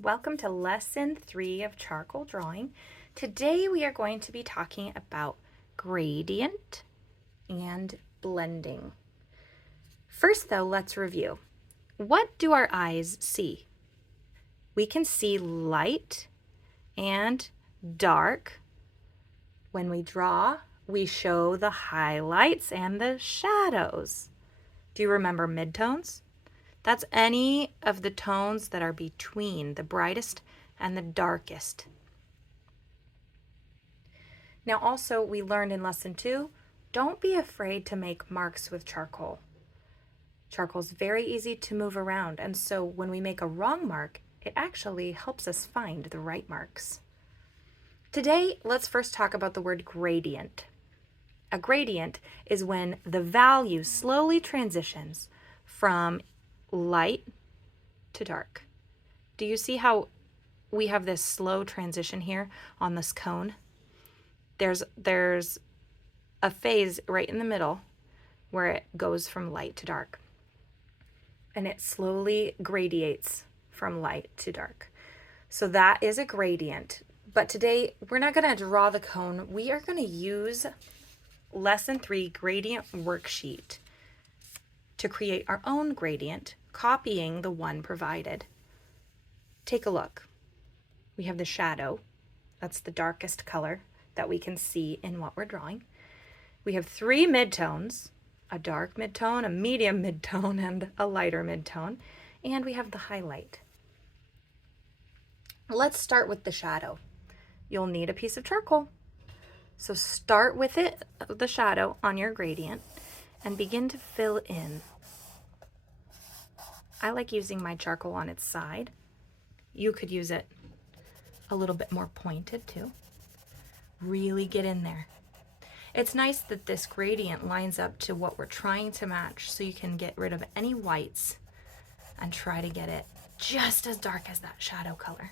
Welcome to lesson 3 of charcoal drawing. Today we are going to be talking about gradient and blending. First though, let's review. What do our eyes see? We can see light and dark. When we draw, we show the highlights and the shadows. Do you remember midtones? That's any of the tones that are between the brightest and the darkest. Now also, we learned in lesson 2, don't be afraid to make marks with charcoal. Charcoal is very easy to move around, and so when we make a wrong mark, it actually helps us find the right marks. Today, let's first talk about the word gradient. A gradient is when the value slowly transitions from light to dark. Do you see how we have this slow transition here on this cone? There's a phase right in the middle where it goes from light to dark. And it slowly gradiates from light to dark. So that is a gradient. But today we're not going to draw the cone. We are going to use lesson 3 gradient worksheet to create our own gradient, copying the one provided. Take a look. We have the shadow. That's the darkest color that we can see in what we're drawing. We have 3 midtones, a dark midtone, a medium midtone, and a lighter midtone. And we have the highlight. Let's start with the shadow. You'll need a piece of charcoal. So start with it, the shadow, on your gradient and begin to fill in. I like using my charcoal on its side. You could use it a little bit more pointed too. Really get in there. It's nice that this gradient lines up to what we're trying to match, so you can get rid of any whites and try to get it just as dark as that shadow color.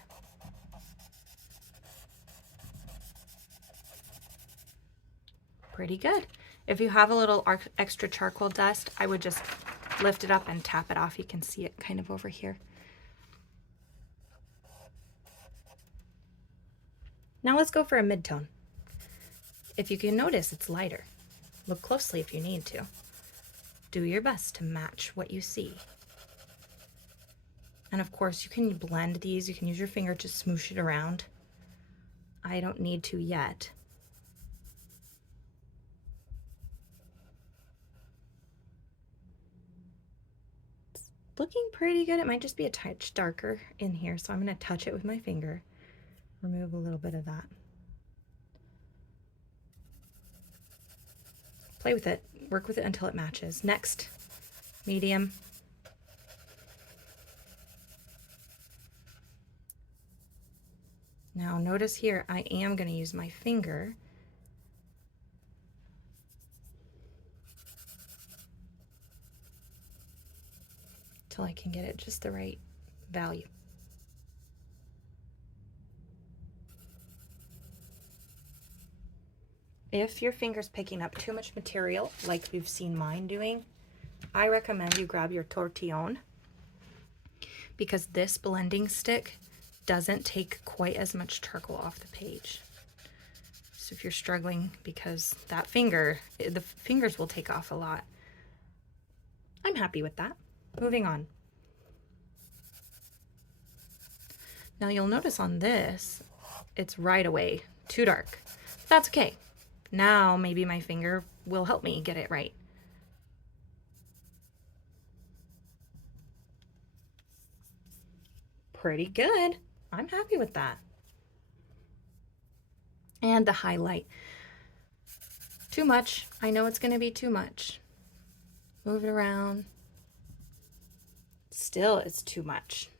Pretty good. If you have a little extra charcoal dust, I would just lift it up and tap it off. You can see it kind of over here. Now let's go for a midtone. If you can notice, it's lighter. Look closely if you need to. Do your best to match what you see. And of course, you can blend these. You can use your finger to smoosh it around. I don't need to yet. It's looking pretty good. It might just be a touch darker in here, so I'm going to touch it with my finger. Remove a little bit of that. Play with it, work with it until it matches. Next, medium. Now notice here, I am going to use my finger till I can get it just the right value. If your finger's picking up too much material, like we've seen mine doing, I recommend you grab your tortillon, because this blending stick doesn't take quite as much charcoal off the page. So if you're struggling, because that finger, the fingers will take off a lot. I'm happy with that. Moving on. Now you'll notice on this, it's right away too dark. That's okay. Now maybe my finger will help me get it right. Pretty good. I'm happy with that. And the highlight. Too much. I know it's going to be too much. Move it around. Still, it's too much.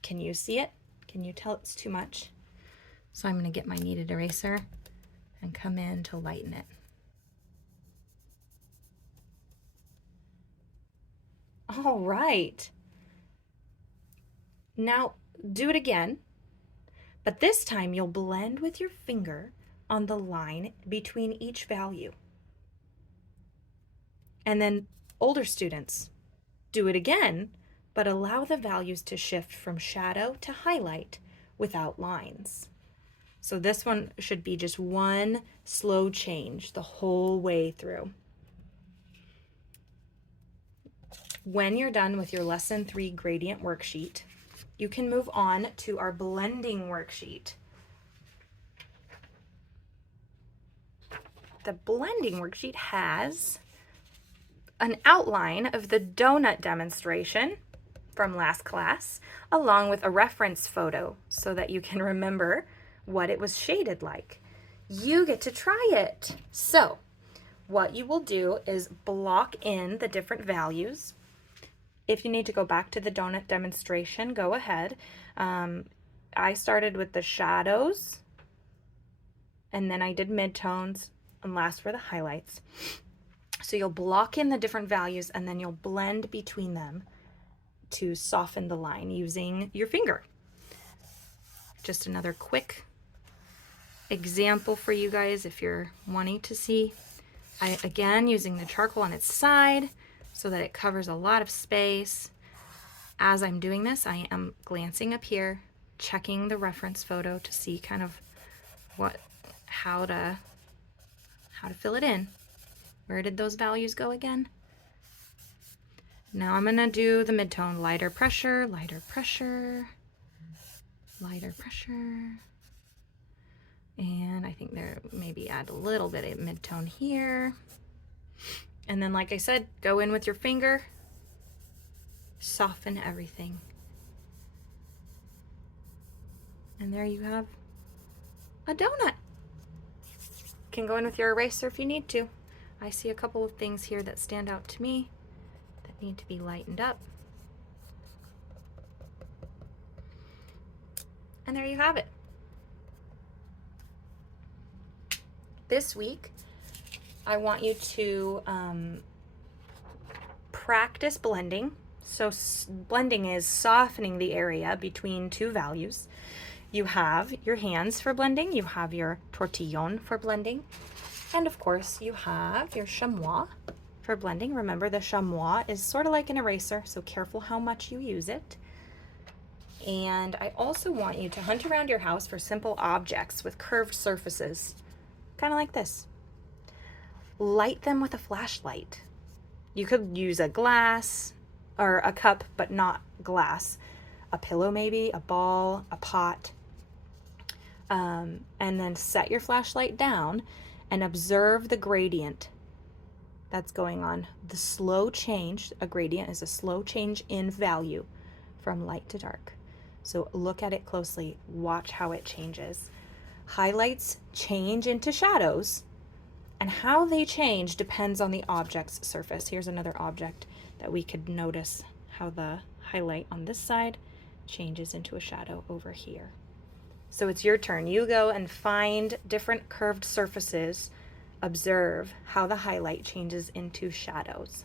Can you see it? Can you tell it's too much? So I'm going to get my kneaded eraser and come in to lighten it. All right. Now do it again, but this time you'll blend with your finger on the line between each value. And then older students, do it again, but allow the values to shift from shadow to highlight without lines. So this one should be just one slow change the whole way through. When you're done with your lesson 3 gradient worksheet, you can move on to our blending worksheet. The blending worksheet has an outline of the donut demonstration from last class, along with a reference photo so that you can remember what it was shaded like. You get to try it. So what you will do is block in the different values. If you need to go back to the donut demonstration, go ahead. I started with the shadows, and then I did midtones, and last were the highlights. So you'll block in the different values, and then you'll blend between them to soften the line using your finger. Just another quick example for you guys if you're wanting to see. Again, using the charcoal on its side so that it covers a lot of space. As I'm doing this, I am glancing up here, checking the reference photo to see kind of how to fill it in. Where did those values go again? Now I'm gonna do the midtone, lighter pressure, lighter pressure, lighter pressure. And I think there maybe add a little bit of midtone here. And then, like I said, go in with your finger, soften everything. And there you have a donut. You can go in with your eraser if you need to. I see a couple of things here that stand out to me that need to be lightened up. And there you have it. This week, I want you to practice blending. So blending is softening the area between two values. You have your hands for blending, you have your tortillon for blending, and of course you have your chamois for blending. Remember, the chamois is sort of like an eraser, so careful how much you use it. And I also want you to hunt around your house for simple objects with curved surfaces, kind of like this. Light them with a flashlight. You could use a glass or a cup, but not glass. A pillow maybe, a ball, a pot. And then set your flashlight down and observe the gradient that's going on. The slow change, a gradient is a slow change in value from light to dark. So look at it closely, watch how it changes. Highlights change into shadows, and how they change depends on the object's surface. Here's another object that we could notice how the highlight on this side changes into a shadow over here. So it's your turn. You go and find different curved surfaces, observe how the highlight changes into shadows.